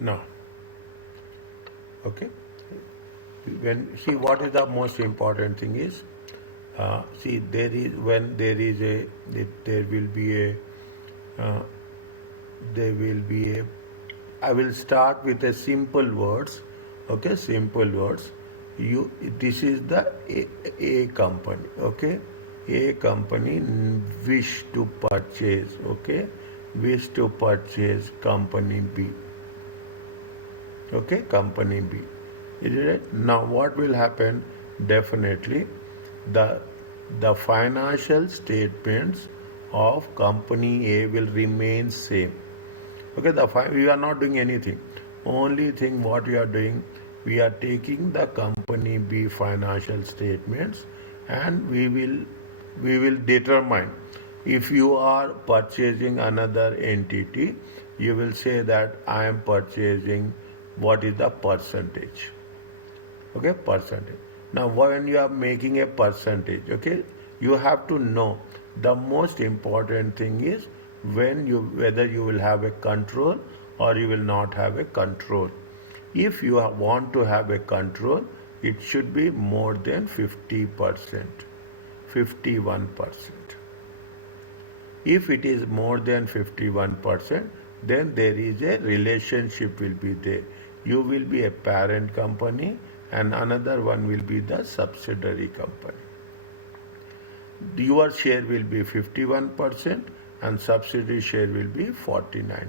Now, okay, what is the most important thing is, see, there is when there is a there will be a uh, there will be a I will start with a simple words. Okay, simple words. This is the A company. Okay, A company wish to purchase. Okay, wish to purchase company B. Okay, company B. Is it right? Now what will happen? Definitely the financial statements of company A will remain same. Okay, we are not doing anything. Only thing what we are doing, we are taking the company B financial statements, and we will determine, if you are purchasing another entity, you will say that I am purchasing, what is the percentage. Okay, percentage. Now when you are making a percentage, okay, you have to know, the most important thing is whether you will have a control or you will not have a control. If you want to have a control, it should be more than 50%, 51%. If it is more than 51%, then there is a relationship will be there. You will be a parent company and another one will be the subsidiary company. Your share will be 51% and subsidiary share will be 49%.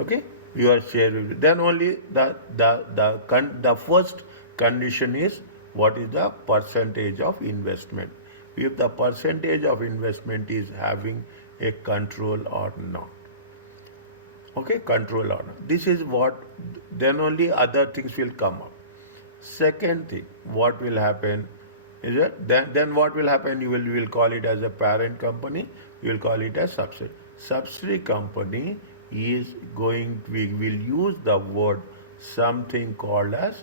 Okay, your share will be, then only the first condition is, what is the percentage of investment, if the percentage of investment is having a control or not. Okay, control or not. This is what, then only other things will come up. Second thing, what will happen is that then what will happen, you will call it as a parent company, you will call it as subsidiary. Subsidiary company is we will use the word something called as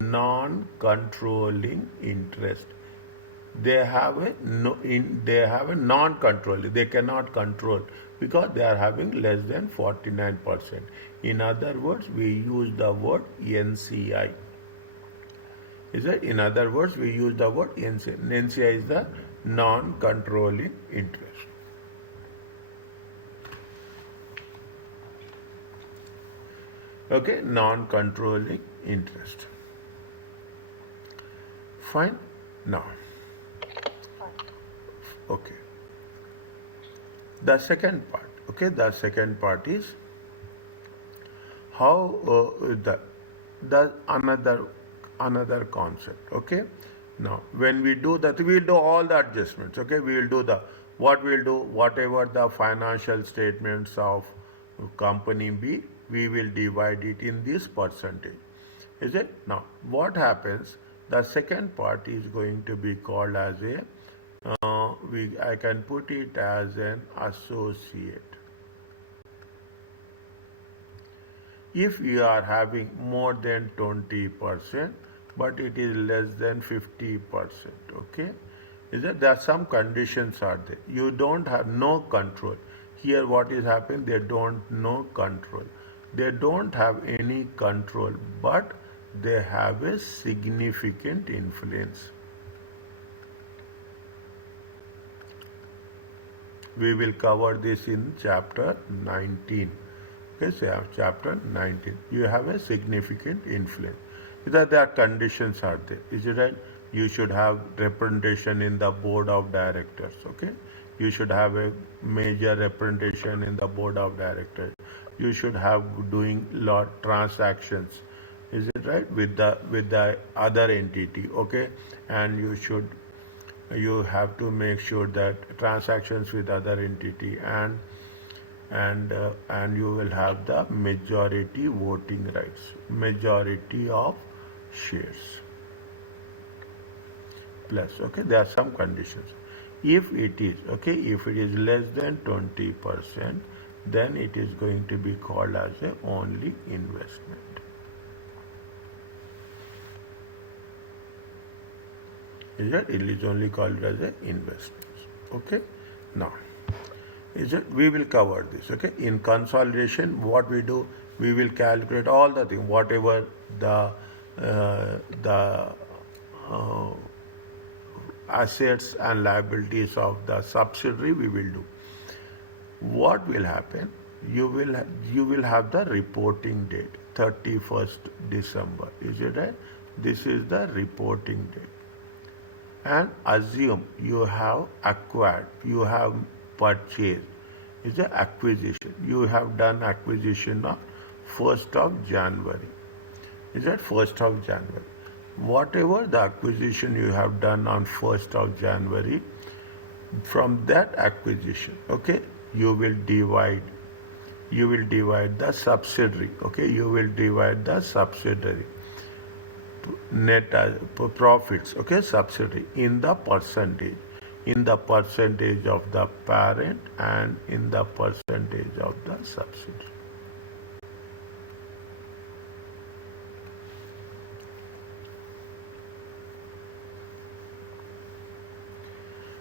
non-controlling interest. They have a non-controlling, they cannot control because they are having less than 49%. In other words, we use the word NCI. Is it? In other words, we use the word NCI. NCI is the non-controlling interest. Okay, non-controlling interest. Fine. Now, okay. The second part. Okay, the second part is how the another concept. Okay, now when we do that, we will do all the adjustments. Okay, we will do whatever the financial statements of company B, we will divide it in this percentage. Is it? Now what happens, the second part is going to be called as a I can put it as an associate. If you are having more than 20%, but it is less than 50%, okay? Is that there are some conditions are there. You don't have no control. Here what is happening, they don't no control. They don't have any control, but they have a significant influence. We will cover this in chapter 19. Okay, so chapter 19. You have a significant influence. Because there are conditions are there. Is it right? You should have representation in the board of directors. Okay. You should have a major representation in the board of directors. You should have doing lot transactions. Is it right? With the other entity. Okay. And you have to make sure that transactions with other entity and you will have the majority voting rights, majority of shares plus. Okay, there are some conditions. If it is less than 20%, then it is going to be called as a only investment. Is that it is only called as a investment. Okay, now Is it? We will cover this. Okay. In consolidation, what we do, we will calculate all the thing, whatever the uh, assets and liabilities of the subsidiary we will do. What will happen? You will have the reporting date 31st December. Is it right? This is the reporting date. And assume you have acquired, you have purchased. Is the acquisition. You have done acquisition on 1st of January. Is that 1st of January? Whatever the acquisition you have done on 1st of January, from that acquisition, okay, you will divide the subsidiary, okay, you will divide the subsidiary net profits, okay, subsidiary in the percentage of the parent and in the percentage of the subsidiary.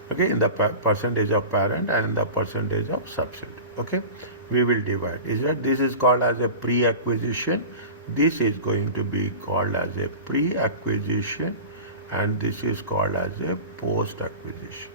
Okay, in the percentage of parent and in the percentage of subsidiary. Okay, we will divide. Is that this is called as a pre-acquisition? This is going to be called as a pre-acquisition, and this is called as a post-acquisition.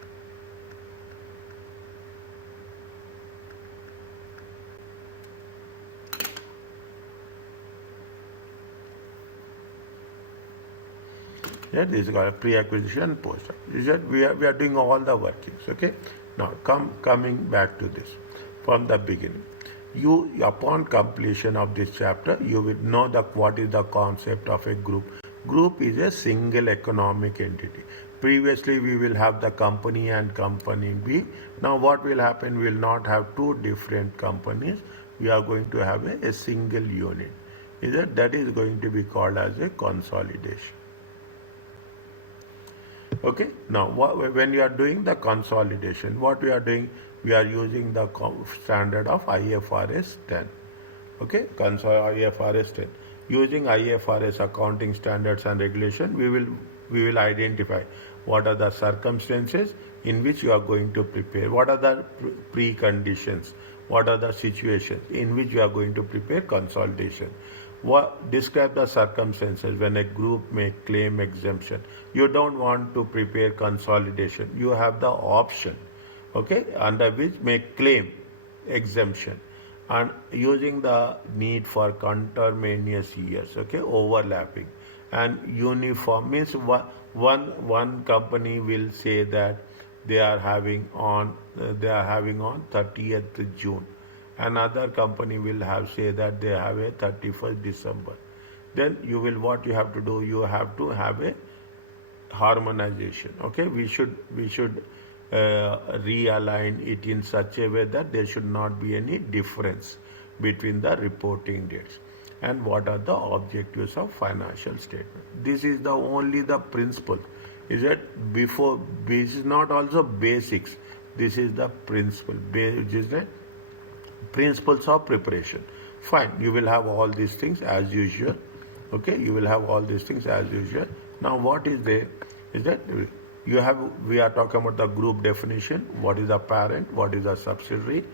Yeah, this is called pre-acquisition and post-acquisition. We are doing all the workings. Okay. Now coming back to this from the beginning. You, upon completion of this chapter, you will know what is the concept of a group. Group is a single economic entity. Previously, we will have the company and company B. Now, what will happen? We will not have two different companies. We are going to have a single unit. That is going to be called as a consolidation. Okay. Now, when you are doing the consolidation, what we are doing? We are using the standard of IFRS 10. Okay, IFRS 10. Using IFRS accounting standards and regulation, we will identify what are the circumstances in which you are going to prepare, what are the preconditions, what are the situations in which you are going to prepare consolidation. Describe the circumstances when a group may claim exemption. You don't want to prepare consolidation. You have the option, okay, under which may claim exemption, and using the need for conterminous years, okay, overlapping, and uniform means one company will say that they are having on 30th June. Another company will say that they have a 31st December. Then what you have to do, you have to have a harmonization. Okay, we should realign it in such a way that there should not be any difference between the reporting dates. And what are the objectives of financial statement? This is only the principle. Is it before? This is not also basics. This is the principle. Which is the principles of preparation. Fine, you will have all these things as usual. Okay, you will have all these things as usual. Now, what is there? Is that we are talking about the group definition. What is the parent? What is the subsidiary?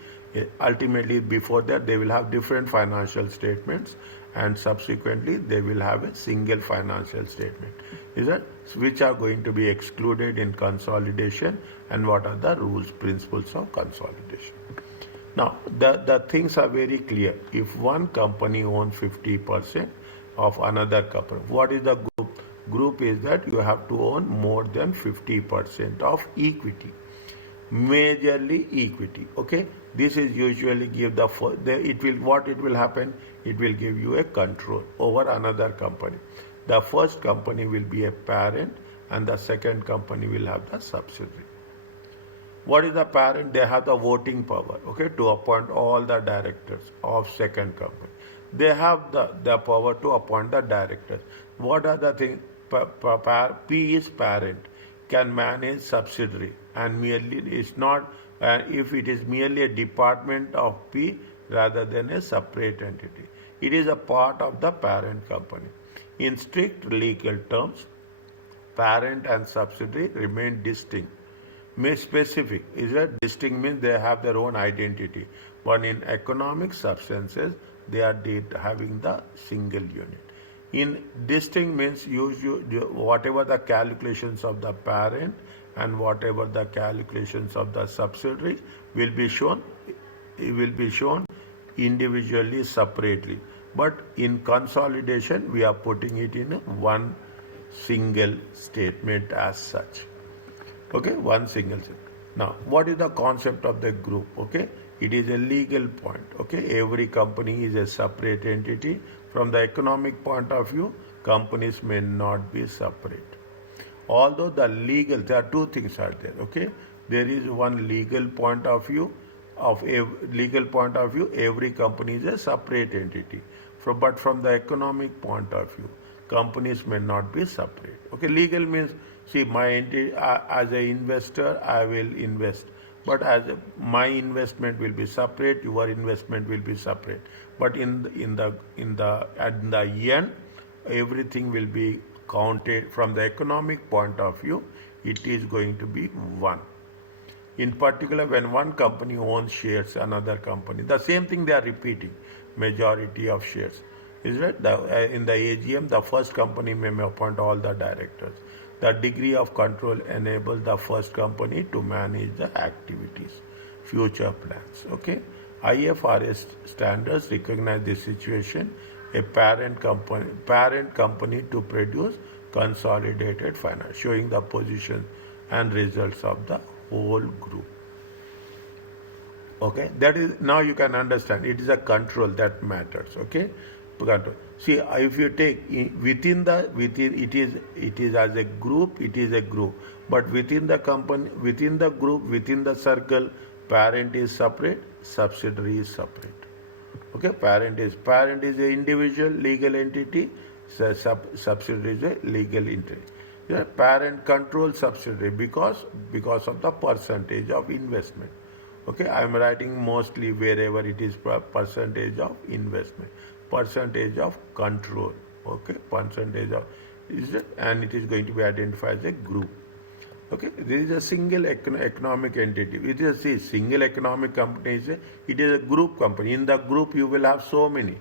Ultimately, before that, they will have different financial statements, and subsequently, they will have a single financial statement. Is that which are going to be excluded in consolidation, and what are the rules, principles of consolidation? Now, the things are very clear. If one company owns 50% of another company, what is the group? Group is that you have to own more than 50% of equity, majorly equity. Okay, this is usually give what it will happen? It will give you a control over another company. The first company will be a parent, and the second company will have the subsidiary. What is the parent? They have the voting power, okay, to appoint all the directors of second company. They have the power to appoint the directors. What are the things? P is parent, can manage subsidiary, and merely is not, if it is merely a department of P rather than a separate entity. It is a part of the parent company. In strict legal terms, parent and subsidiary remain distinct, specific. Is that distinct means they have their own identity. But in economic substances, they are having the single unit. In distinct means whatever the calculations of the parent and whatever the calculations of the subsidiary will be shown, it will be shown individually, separately. But in consolidation, we are putting it in one single statement as such. Okay, one single thing. Now, what is the concept of the group? Okay, it is a legal point. Okay, every company is a separate entity. From the economic point of view, companies may not be separate. Although the legal, there are two things are there. Okay, there is one legal point of view. Every company is a separate entity. But from the economic point of view, companies may not be separate. Okay, legal means, see, my entity, as an investor, I will invest, but my investment will be separate, your investment will be separate. But at the end, everything will be counted from the economic point of view. It is going to be one. In particular, when one company owns shares, another company, the same thing they are repeating, majority of shares. Is right? In the AGM, the first company may appoint all the directors. The degree of control enables the first company to manage the activities, future plans. Okay, IFRS standards recognize this situation. A parent company to produce consolidated finance, showing the position and results of the whole group. Okay, that is, now you can understand, it is a control that matters. Okay, control. See, if you take within it is as a group, it is a group, but within the company, within the group, within the circle, parent is separate, subsidiary is separate. Okay, parent is an individual legal entity, subsidiary is a legal entity. Yeah, parent controls subsidiary because of the percentage of investment. Okay, I am writing mostly wherever it is percentage of investment, percentage of control. Okay, percentage of and it is going to be identified as a group. Okay, this is a single economic entity. It is a single economic company. It is a group company. In the group, you will have so many.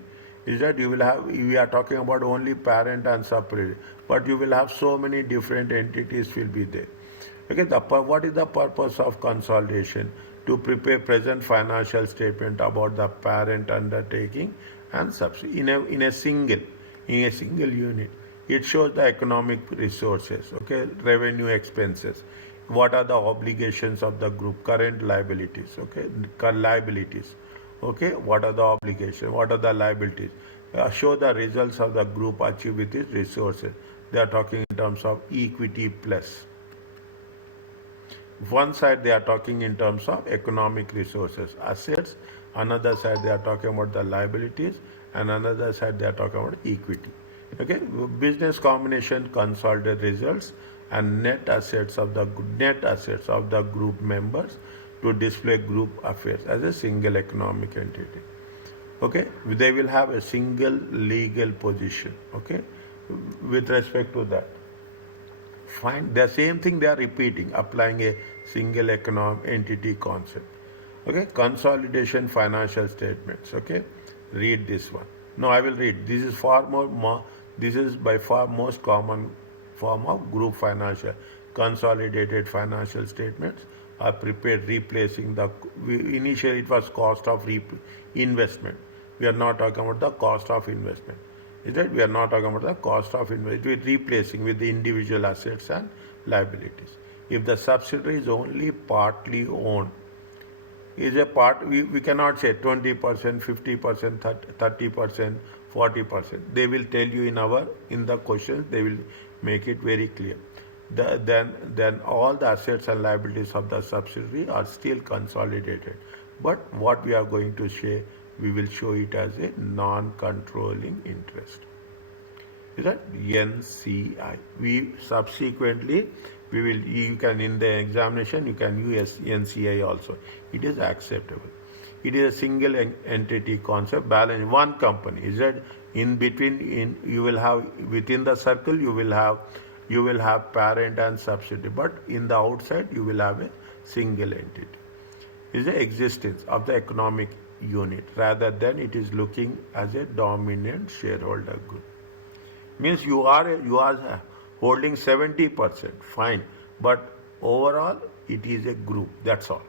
Is that you will have? We are talking about only parent and subsidiary, but you will have so many different entities will be there. Okay, what is the purpose of consolidation? To prepare present financial statement about the parent undertaking and subsidiary in a single unit. It shows the economic resources, okay, revenue, expenses. What are the obligations of the group? Current liabilities, okay, liabilities. Okay, what are the obligations? What are the liabilities? Show the results of the group achieved with its resources. They are talking in terms of equity plus. One side they are talking in terms of economic resources, assets. Another side they are talking about the liabilities, and another side they are talking about equity. Okay, business combination, consolidated results, and net assets of the group members to display group affairs as a single economic entity. Okay, they will have a single legal position. Okay, with respect to that. Fine, the same thing they are repeating, applying a single economic entity concept. Okay, consolidation financial statements. Okay, read this one. No, I will read. This is this is by far most common form of group financial. Consolidated financial statements are prepared replacing initially it was cost of investment. We are not talking about the cost of investment. Is that we are not talking about the cost of investment. We are replacing with the individual assets and liabilities. If the subsidiary is only partly owned, we cannot say 20%, 50%, 30%, 40%. They will tell you in the questions, they will make it very clear. Then all the assets and liabilities of the subsidiary are still consolidated. But what we are going to say, we will show it as a non-controlling interest. Is that NCI? We subsequently you can in the examination you can use NCI also. It is acceptable. It is a single entity concept. Balance one company. Is that in between? You will have within the circle you will have parent and subsidiary, but in the outside you will have a single entity. Is the existence of the economic unit rather than it is looking as a dominant shareholder group. Means you are holding 70%, fine, but overall it is a group. That's all.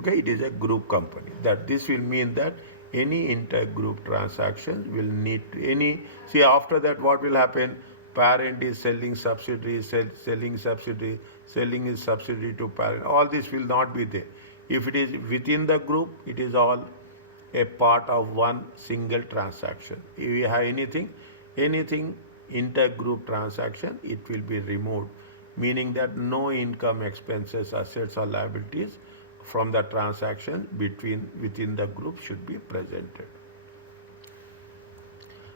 Okay, it is a group company. That this will mean that any intergroup transactions will need to, any see after that what will happen. Parent is selling subsidiary, selling subsidiary, selling his subsidiary to parent. All this will not be there. If it is within the group, it is all a part of one single transaction. If you have anything intergroup transaction, it will be removed, meaning that no income, expenses, assets or liabilities from the transaction within the group should be presented.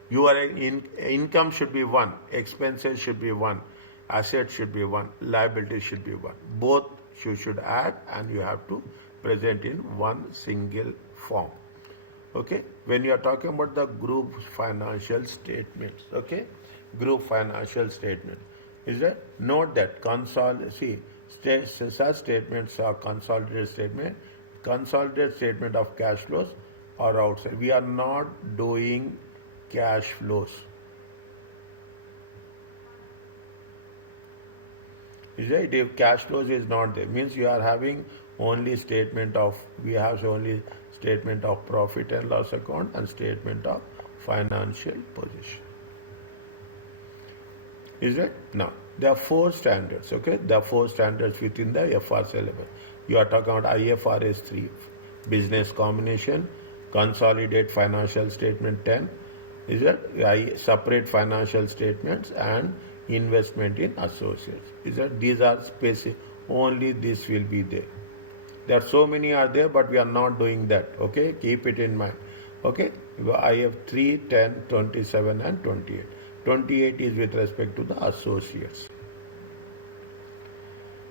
Your income should be one, expenses should be one, assets should be one, liabilities should be one. Both you should add and you have to present in one single form. Okay, when you are talking about the group financial statements, okay, group financial statement is that note that such statements are consolidated statement of cash flows are outside. We are not doing cash flows. Is that if cash flows is not there, means you are having only statement of, we have only statement of profit and loss account and statement of financial position. Is it? Now, there are four standards, okay? There are four standards within the FR syllabus. You are talking about IFRS 3, business combination, consolidate financial statement 10, is that separate financial statements and investment in associates. Is that these are specific, only this will be there. There are so many are there, but we are not doing that, okay? Keep it in mind, okay? I have 3, 10, 27 and 28. 28 is with respect to the associates.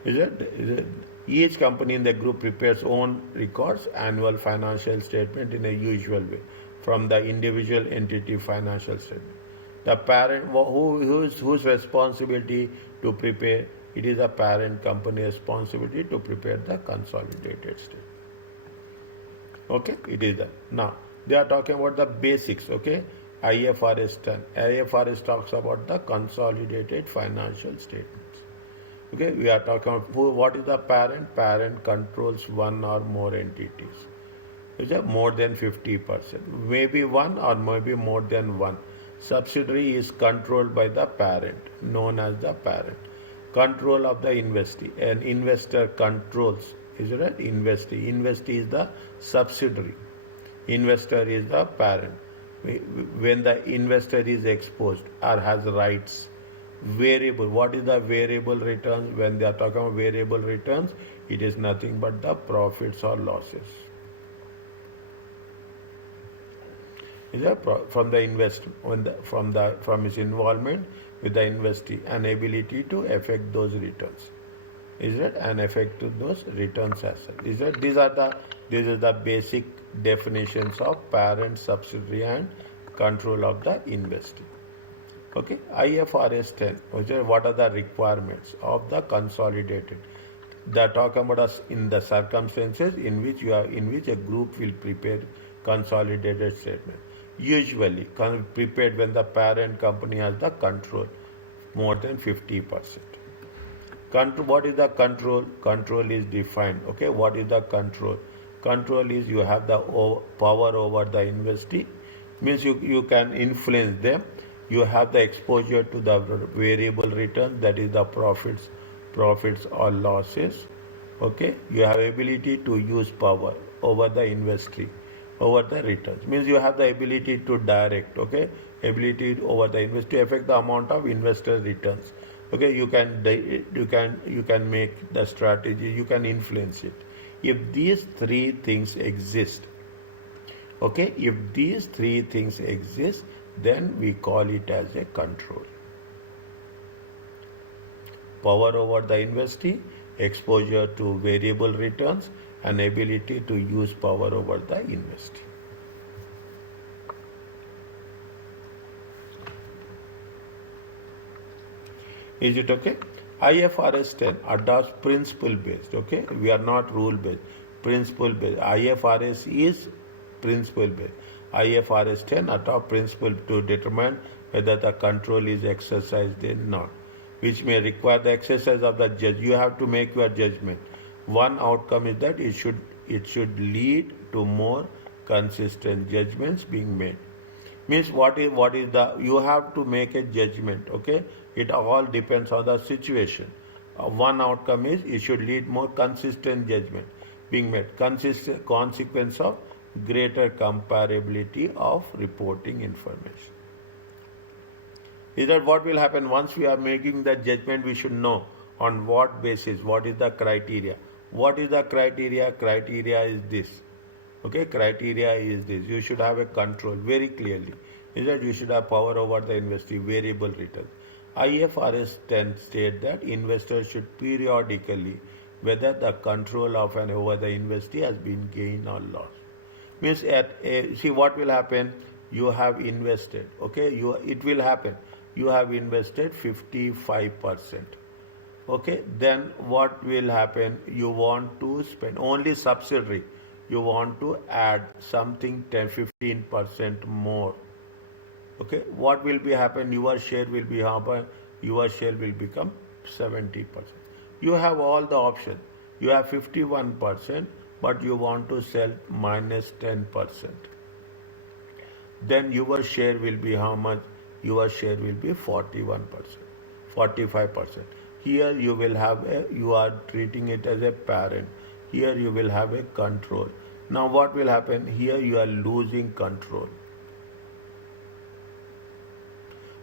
Is it? Each company in the group prepares own records, annual financial statement in a usual way from the individual entity financial statement. The parent, whose responsibility to prepare? It is a parent company responsibility to prepare the consolidated statement. Okay, it is that. Now, they are talking about the basics, okay? IFRS 10. IFRS talks about the consolidated financial statements. Okay, we are talking about what is the parent? Parent controls one or more entities. Is it more than 50%? Maybe one or maybe more than one. Subsidiary is controlled by the parent, known as the parent. Control of the investee. An investor controls. Is it right? Investee. Investee is the subsidiary. Investor is the parent. When the investor is exposed or has rights, variable. What is the variable returns? When they are talking about variable returns, it is nothing but the profits or losses. Is that from the from his involvement with the investee, an ability to affect those returns. Is that an effect to those returns as well? Is that these are the basic definitions of parent, subsidiary, and control of the investee. Okay, IFRS 10. What are the requirements of the consolidated? They are talking about us in the circumstances in which a group will prepare consolidated statement. Usually prepared when the parent company has the control more than 50%. What is the control? Control is defined. Okay, what is the control? Control is you have the power over the investee, means you can influence them. You have the exposure to the variable return, that is the profits or losses. Okay, you have ability to use power over the investee, over the returns. Means you have the ability to direct. Okay, ability over the investee to affect the amount of investor returns. Okay, you can make the strategy, you can influence it. If these three things exist, okay, if these three things exist, then we call it as a control. Power over the investee, exposure to variable returns, and ability to use power over the investee. Is it okay? IFRS 10 adopts principle based, okay? We are not rule based, principle based. IFRS is principle based. IFRS 10 adopt principle to determine whether the control is exercised or not, which may require the exercise of the judge. You have to make your judgment. One outcome is that it should lead to more consistent judgments being made. Means what is the, you have to make a judgment, okay? It all depends on the situation. One outcome is it should lead more consistent judgment being made, consistent consequence of greater comparability of reporting information. Is that what will happen once we are making the judgment? We should know on what basis, what is the criteria. What is the criteria? Criteria is this. Okay, criteria is this. You should have a control very clearly. Is that you should have power over the investee, variable return. IFRS 10 state that investors should periodically whether the control of and over the investee has been gained or lost. Means see what will happen. You have invested. Okay, it will happen. You have invested 55%. Okay, then what will happen? You want to spend only subsidiary. You want to add something 10-15% more. Okay, what will be happen? Your share will be happen. Your share will become 70%. You have all the options. You have 51%, but you want to sell minus 10%. Then your share will be how much? Your share will be 41%, 45%. Here you will have you are treating it as a parent. Here you will have a control. Now what will happen? Here you are losing control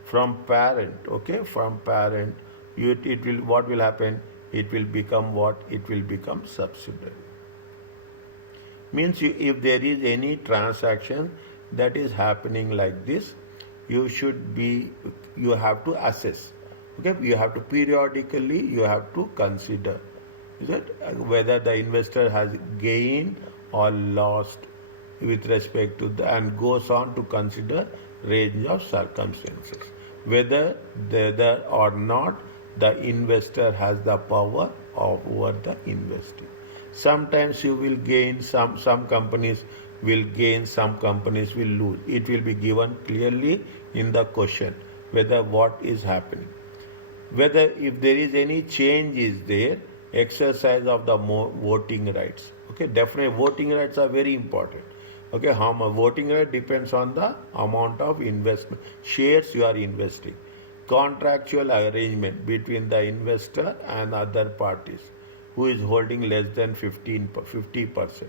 from parent. Okay, from parent, it will, what will happen? It will become what? It will become subsidiary. Means if there is any transaction that is happening like this, you have to assess. Okay, you have to periodically, you have to consider is that whether the investor has gained or lost with respect to the, and goes on to consider range of circumstances, whether or not the investor has the power over the investee. Sometimes you will gain, some companies will gain, some companies will lose. It will be given clearly in the question whether what is happening. Whether if there is any change is there, exercise of the voting rights. Okay, definitely voting rights are very important. Okay, how much voting right depends on the amount of investment, shares you are investing. Contractual arrangement between the investor and other parties who is holding less than 50%.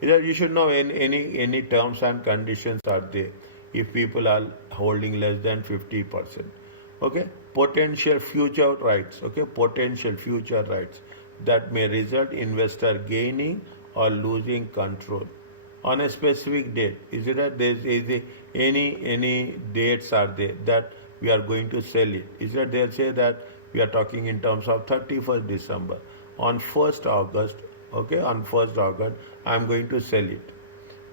You should know any terms and conditions are there if people are holding less than 50%. Okay, potential future rights. Okay, potential future rights that may result investor gaining or losing control on a specific date. Is it that there is any dates are there that we are going to sell it? Is that they say that we are talking in terms of 31st December. On 1st August, okay, on 1st August, I am going to sell it.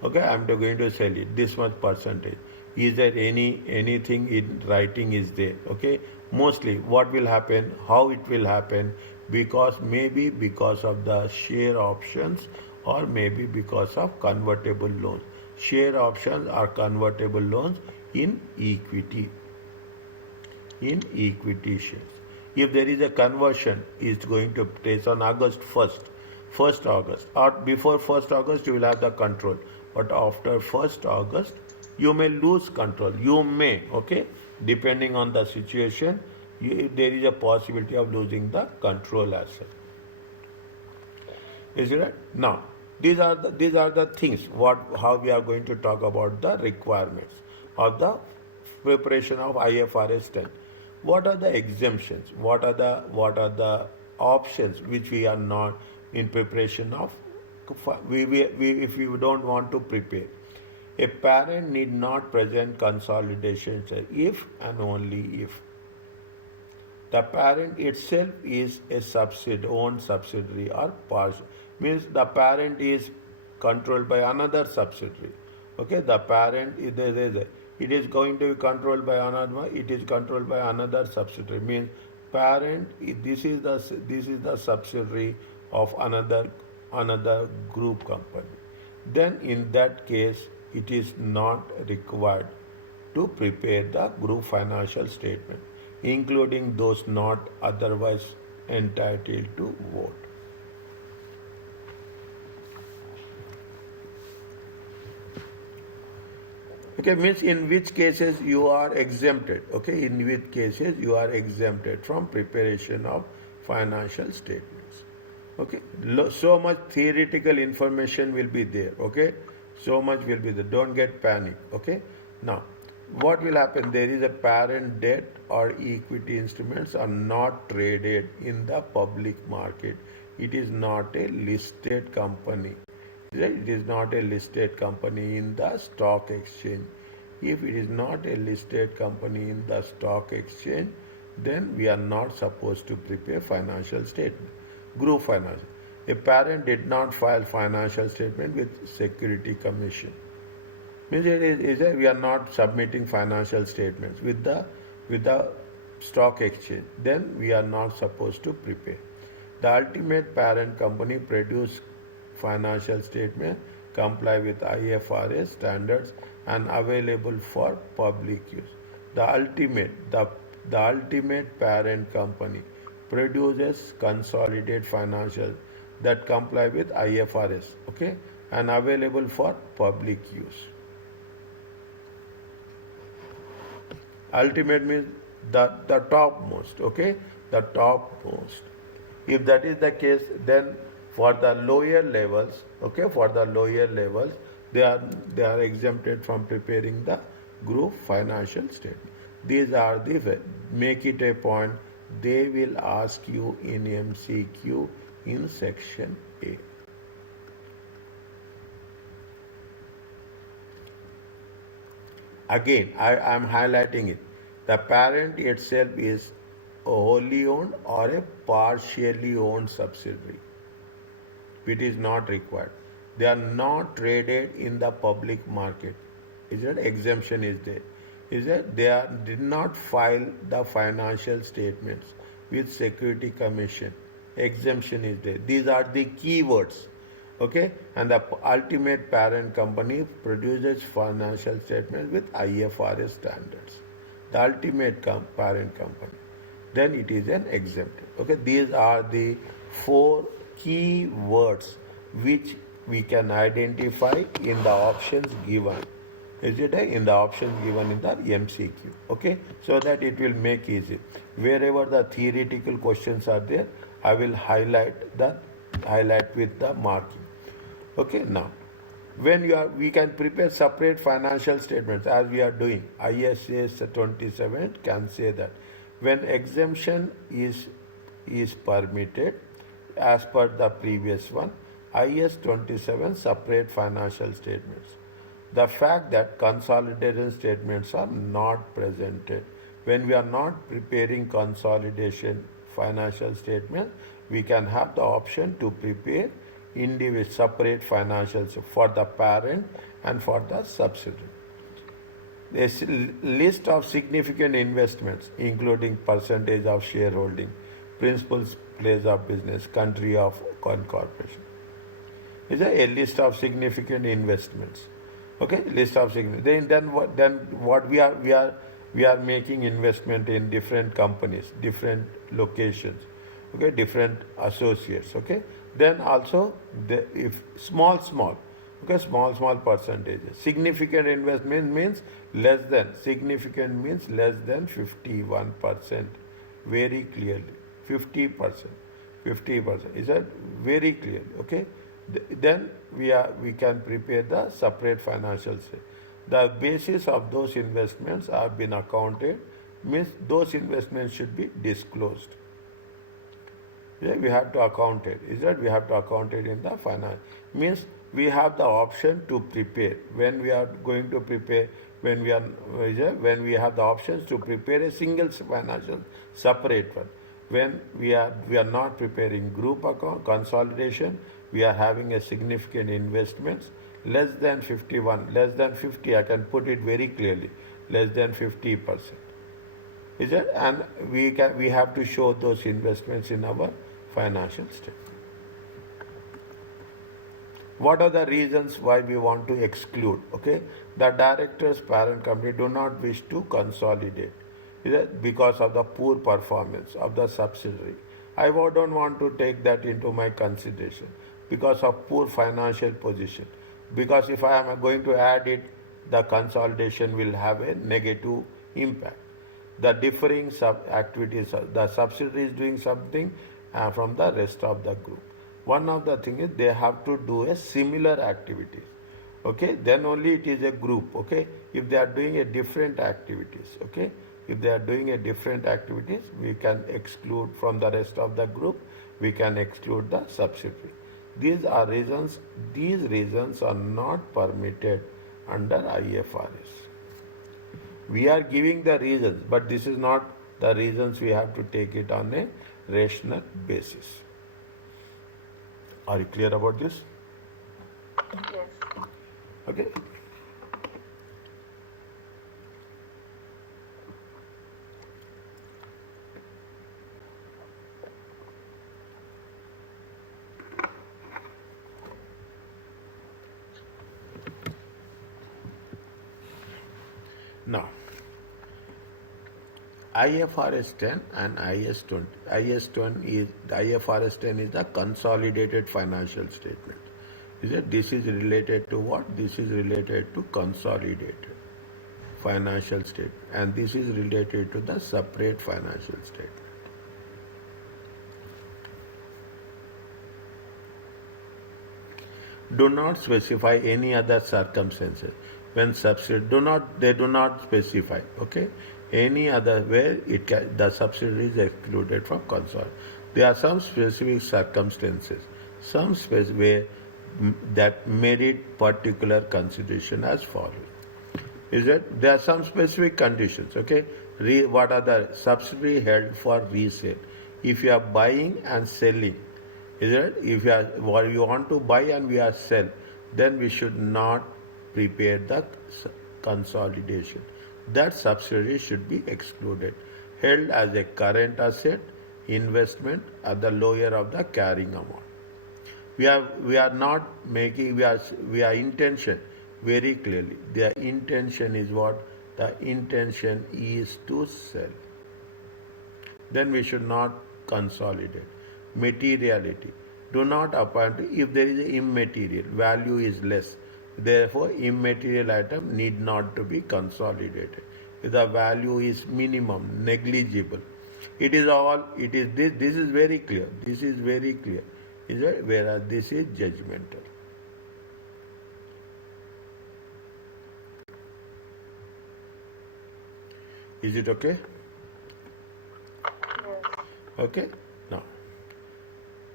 Okay, I am going to sell it. This much percentage. Is there anything in writing is there? Okay, mostly what will happen, how it will happen, maybe because of the share options or maybe because of convertible loans. Share options are convertible loans in equity. In equity shares. If there is a conversion, it's going to take place on August 1st August. Or before 1st August, you will have the control. But after 1st August, you may lose control. You may, okay, depending on the situation, there is a possibility of losing the control as well. Is it right? Now, these are the things how we are going to talk about the requirements of the preparation of IFRS 10. What are the exemptions? What are the options which we are not in preparation of? If we don't want to prepare, a parent need not present consolidation if and only if the parent itself is a owned subsidiary or partial. Means the parent is controlled by another subsidiary. Okay, the parent it is going to be controlled by another. It is controlled by another subsidiary. Means parent, this is the subsidiary of another group company. Then in that case it is not required to prepare the group financial statement including those not otherwise entitled to vote. Okay, means in which cases you are exempted. Okay, in which cases you are exempted from preparation of financial statements. Okay, so much theoretical information will be there. Okay, so much will be there. Don't get panic. Okay, now what will happen? There is a parent debt or equity instruments are not traded in the public market. It is not a listed company. It is not a listed company in the stock exchange. If it is not a listed company in the stock exchange, then we are not supposed to prepare financial statement. Group financial. A parent did not file financial statement with Security Commission. Means we are not submitting financial statements with the stock exchange. Then we are not supposed to prepare. The ultimate parent company produce financial statement, comply with IFRS standards and available for public use. The ultimate parent company produces consolidated financial that comply with IFRS, okay, and available for public use. Ultimate means the topmost, okay, the topmost. If that is the case, then for the lower levels, okay, for the lower levels, they are exempted from preparing the group financial statement. These are the, make it a point, they will ask you in MCQ in section A. Again, I am highlighting it. The parent itself is a wholly owned or a partially owned subsidiary. It is not required. They are not traded in the public market. Is that exemption is there? Is that did not file the financial statements with Security Commission. Exemption is there. These are the keywords. Okay, and the ultimate parent company produces financial statement with IFRS standards. The ultimate parent company, then it is an exempted. Okay, these are the four key words which we can identify in the options given. Is it in the options given in the MCQ? Okay, so that it will make easy. Wherever the theoretical questions are there, I will highlight with the marking. Okay, now when we can prepare separate financial statements as we are doing. ISA 27 can say that when exemption is permitted as per the previous one, IS 27 separate financial statements. The fact that consolidated statements are not presented. When we are not preparing consolidation financial statement, we can have the option to prepare individual separate financials for the parent and for the subsidiary. A list of significant investments including percentage of shareholding, principals, place of business, country of incorporation. Is a list of significant investments. Okay, list of significant. Then what we are making investment in different companies, different locations. Okay, different associates. Okay, then also if small, okay, small percentages. Significant investment means less than. Significant means less than 51%. Very clearly, 50%. 50%. Is that very clear? Okay. Then we can prepare the separate financial statement. The basis of those investments have been accounted, means those investments should be disclosed. Yeah, we have to account it. Is that we have to account it in the finance? Means we have the option to prepare. When we are going to prepare, when we have the options to prepare a single financial separate one. When we are not preparing group account consolidation, we are having a significant investments less than 51, less than 50. I can put it very clearly, less than 50%. Is it? And we have to show those investments in our financial statement. What are the reasons why we want to exclude? Okay, the director's parent company do not wish to consolidate. Is it because of the poor performance of the subsidiary? I don't want to take that into my consideration because of poor financial position. Because if I am going to add it, the consolidation will have a negative impact. The differing sub activities, the subsidiary is doing something from the rest of the group. One of the thing is they have to do a similar activities. Okay, then only it is a group. Okay, if they are doing a different activities. Okay, if they are doing a different activities, we can exclude from the rest of the group. We can exclude the subsidiary. These are reasons. These reasons are not permitted under IFRS. We are giving the reasons, but this is not the reasons. We have to take it on a rational basis. Are you clear about this? Yes. Okay. Now, IFRS 10 and IS 20. IFRS 10 is the consolidated financial statement. Is it? This is related to what? This is related to consolidated financial statement, and this is related to the separate financial statement. Do not specify any other circumstances when subsidiary they do not specify. Okay, any other way the subsidiary is excluded from consolidation. There are some specific circumstances, some way that merit particular consideration as follows. Is it? There are some specific conditions. Okay, what are the subsidiary held for resale? If you are buying and selling, is it? If you want to buy and we are sell, then we should not prepare the consolidation. That subsidiary should be excluded, held as a current asset, investment at the lower of the carrying amount. We are not making we are intention very clearly. The intention is what? The intention is to sell. Then we should not consolidate. Materiality. Do not appoint if there is an immaterial, value is less. Therefore, immaterial item need not to be consolidated. If the value is minimum, negligible. It is this is very clear. This is very clear. Is it? Whereas this is judgmental. Is it okay? Yes. Okay. Now,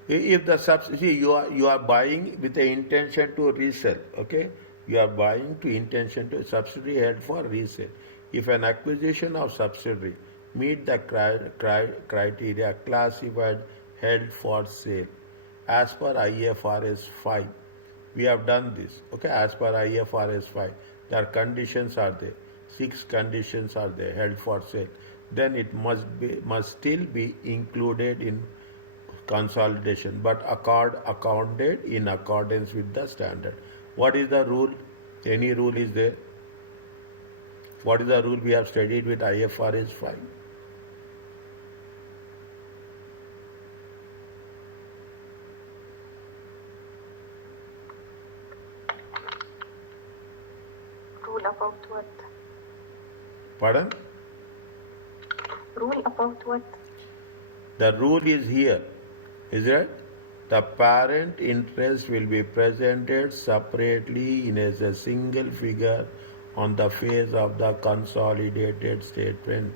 if the subsidy you are buying with the intention to resell, okay, you are buying to intention to subsidy held for resale. If an acquisition of subsidiary meet the criteria classified held for sale as per IFRS 5, we have done this. Okay, as per IFRS 5, there conditions are there. 6 conditions are there held for sale. Then it must still be included in consolidation, but accounted in accordance with the standard. What is the rule? Any rule is there? What is the rule we have studied with IFRS 5? Rule about what? Pardon? Rule about what? The rule is here. Is it? The parent interest will be presented separately in as a single figure on the face of the consolidated statement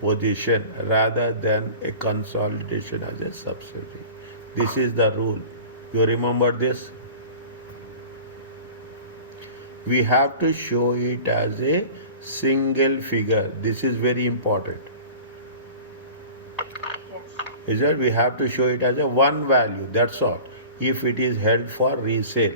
position rather than a consolidation as a subsidiary. This is the rule. You remember this? We have to show it as a single figure. This is very important. Is that we have to show it as a one value, that's all. If it is held for resale,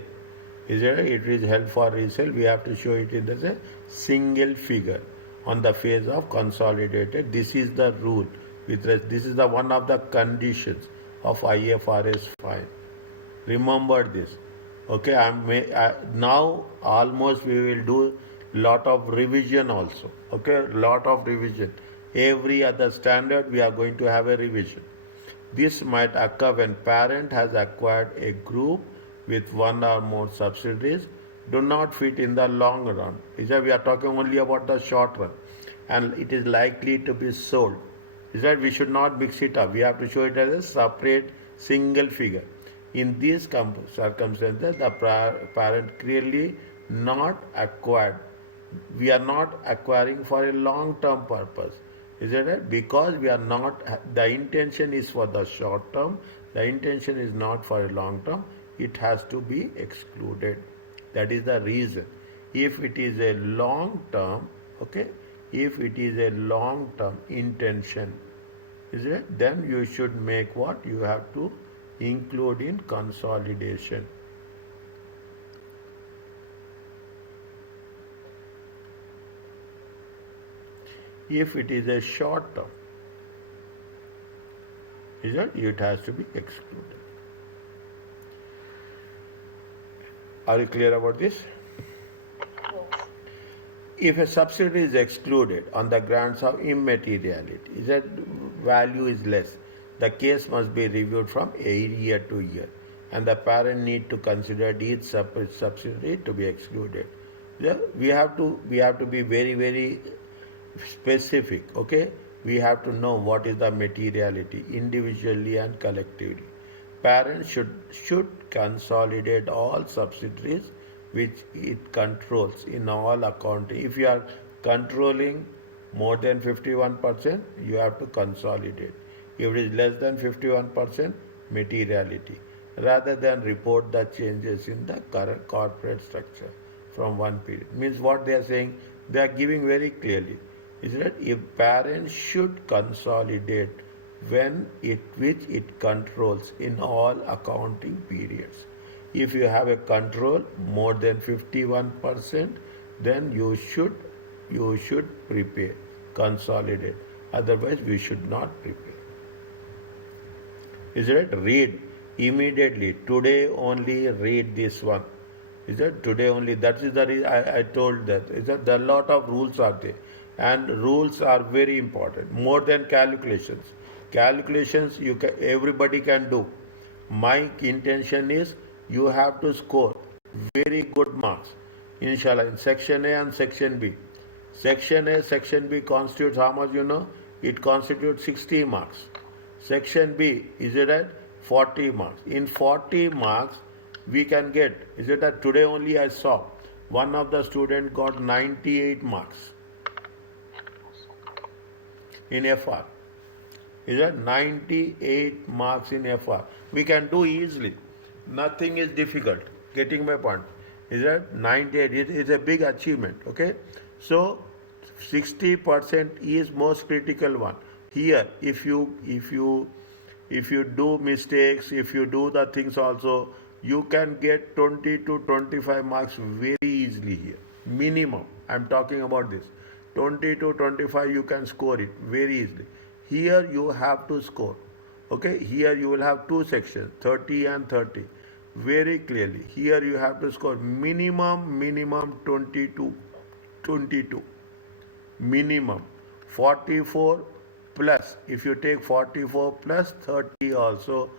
is that it is held for resale, we have to show it in as a single figure. on the phase of consolidated. This is the rule. This is the one of the conditions of IFRS 5. Remember this. Okay, now almost we will do lot of revision also. Okay, lot of revision. Every other standard we are going to have a revision. This might occur when parent has acquired a group with one or more subsidiaries do not fit in the long run. We are talking only about the short run, and it is likely to be sold. Is that we should not mix it up. We have to show it as a separate single figure. In these circumstances, the parent clearly not acquired. We are not acquiring for a long-term purpose. Is that right? Because we are not, the intention is for the short term, the intention is not for a long term, it has to be excluded. That is the reason. If it is a long term, okay, if it is a long term intention, is it? Then you should make what? You have to include in consolidation. If it is a short term, is it? It has to be excluded. Are you clear about this? Yes. If a subsidy is excluded on the grounds of immateriality, is that value is less, the case must be reviewed from year to year, and the parent need to consider each subsidy to be excluded. Yeah, we have to be very, very specific. Okay, we have to know what is the materiality individually and collectively. Parents should consolidate all subsidiaries which it controls in all accounting. If you are controlling more than 51%, you have to consolidate. If it is less than 51%, materiality, rather than report the changes in the current corporate structure from one period. Means what they are saying, they are giving very clearly, is that if parents should consolidate which it controls in all accounting periods. If you have a control more than 51%, then you should prepare, consolidate. Otherwise, we should not prepare. Is it? Read immediately. Today only read this one. Is it? Today only. That is the reason I told that. Is that a lot of rules are there, and rules are very important more than calculations. Calculations everybody can do. My intention is you have to score very good marks, inshallah, in section A and section B. Section A, section B constitutes how much you know? It constitutes 60 marks. Section B, is it at 40 marks? In 40 marks, we can get, is it that today only I saw one of the student got 98 marks in FR. Is that 98 marks in FR? We can do easily. Nothing is difficult. Getting my point? Is that 98? It is a big achievement. Okay, so 60% is most critical one. Here, if you do mistakes, if you do the things also, you can get 20 to 25 marks very easily here. Minimum. I am talking about this. 20 to 25 you can score it very easily. Here you have to score. Okay, here you will have two sections, 30 and 30. Very clearly. Here you have to score minimum 22. Minimum. 44 plus. If you take 44 plus 30 also,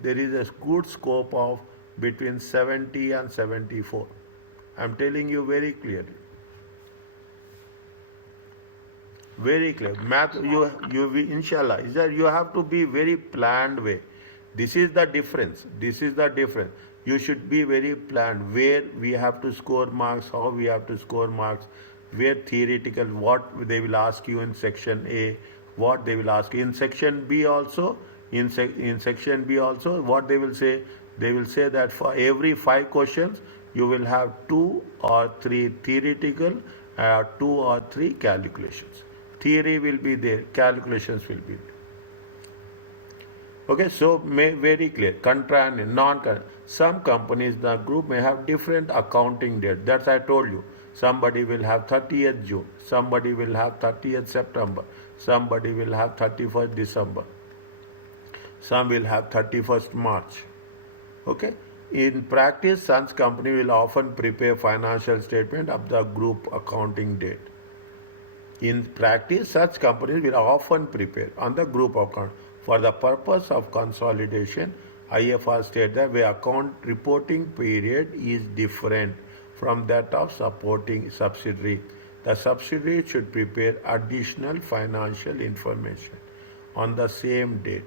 there is a good scope of between 70 and 74. I am telling you very clearly. Very clear. Math, inshallah, is that you have to be very planned way. This is the difference. You should be very planned where we have to score marks, how we have to score marks, where theoretical, what they will ask you in section A, what they will ask you in section B also. In section B also, what they will say? They will say that for every 5 questions, you will have 2 or 3 theoretical, 2 or 3 calculations. Theory will be there, calculations will be there. Okay, so very clear. Contra and non-contra. Some companies, the group may have different accounting date. That's I told you. Somebody will have 30th June, somebody will have 30th September, somebody will have 31st December, some will have 31st March. Okay. In practice, Sun's company will often prepare financial statement of the group accounting date. In practice, such companies will often prepare on the group account. For the purpose of consolidation, IFRS states that the account reporting period is different from that of supporting subsidiary. The subsidiary should prepare additional financial information on the same date.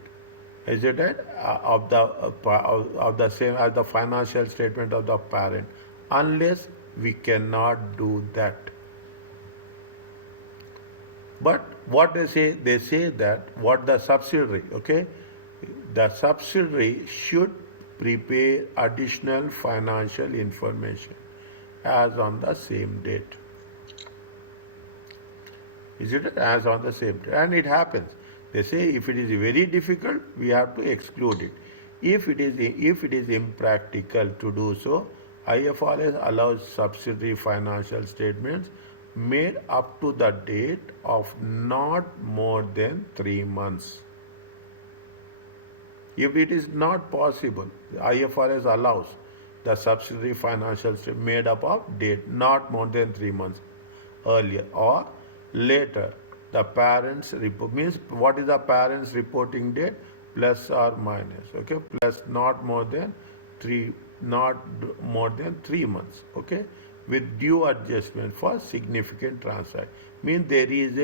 Is it right? Of the same as the financial statement of the parent, unless we cannot do that. But what they say that what the subsidiary, okay, the subsidiary should prepare additional financial information as on the same date. Is it as on the same date? And it happens. They say if it is very difficult, we have to exclude it. If it is impractical to do so, IFRS allows subsidiary financial statements made up to the date of not more than 3 months. If it is not possible, IFRS allows the subsidiary financial statement made up of date not more than 3 months earlier or later. The parents report means what is the parents reporting date? Plus or minus, okay, plus not more than 3 months, okay, with due adjustment for significant transaction. Means there is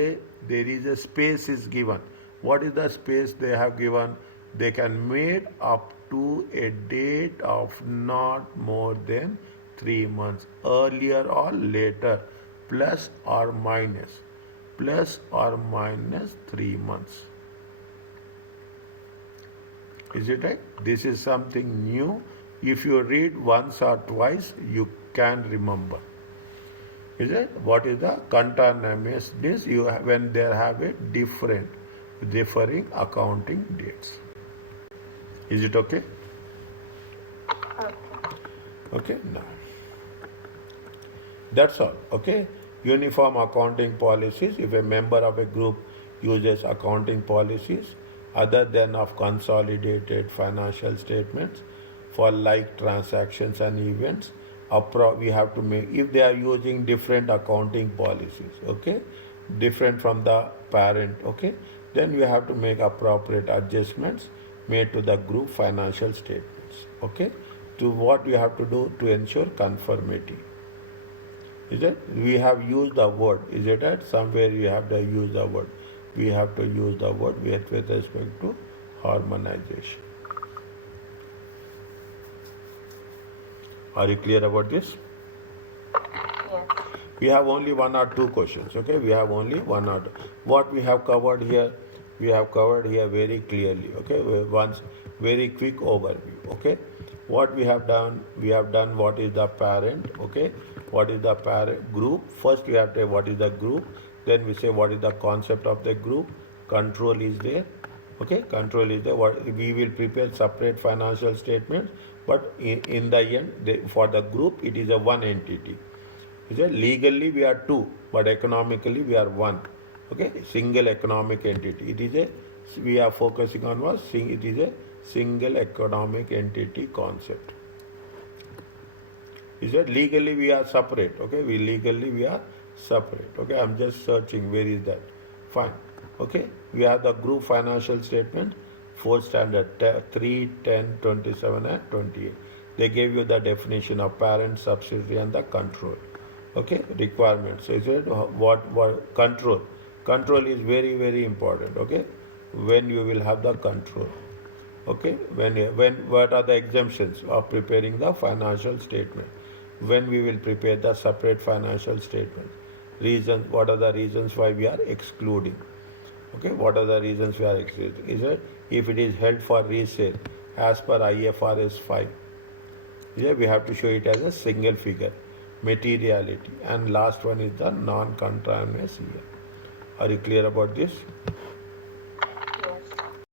a space is given. What is the space they have given? They can make up to a date of not more than 3 months, earlier or later, plus or minus 3 months. Is it right? This is something new. If you read once or twice, you can remember. Is it? What is the conterminousness? You when they have a differing accounting dates. Is it okay? Okay. Okay, now. That's all. Okay. Uniform accounting policies. If a member of a group uses accounting policies other than of consolidated financial statements for like transactions and events, we have to make, if they are using different accounting policies, okay, different from the parent, okay, then you have to make appropriate adjustments made to the group financial statements, okay, to what you have to do to ensure conformity. Is it? We have used the word. Is it that somewhere you have to use the word? We have to use the word with respect to harmonization. Are you clear about this? Yes. We have only 1 or 2 questions. Okay, we have only 1 or 2. What we have covered here, very clearly. Okay, once very quick overview. Okay, what we have done what is the parent. Okay, what is the parent group? First we have to say what is the group. Then we say what is the concept of the group. Control is there. Okay, control is there. We will prepare separate financial statements, but in the end, for the group, it is a one entity. Is it? Legally we are 2, but economically we are 1. Okay, single economic entity. We are focusing on what? It is a single economic entity concept. Is that legally we are separate? Okay, legally we are separate. Okay, I'm just searching where is that. Fine. Okay, we have the group financial statement, 4 standard 3, 10, 27 and 28. They gave you the definition of parent, subsidiary and the control. Okay, requirements. So is it what control? Control is very, very important. Okay, when you will have the control. Okay, when what are the exemptions of preparing the financial statement? When we will prepare the separate financial statement? Reasons. What are the reasons why we are excluding? Okay, what are the reasons we are excluding? Is it if it is held for resale as per IFRS 5? Yeah, we have to show it as a single figure. Materiality, and last one is the non-contaminous year. Are you clear about this?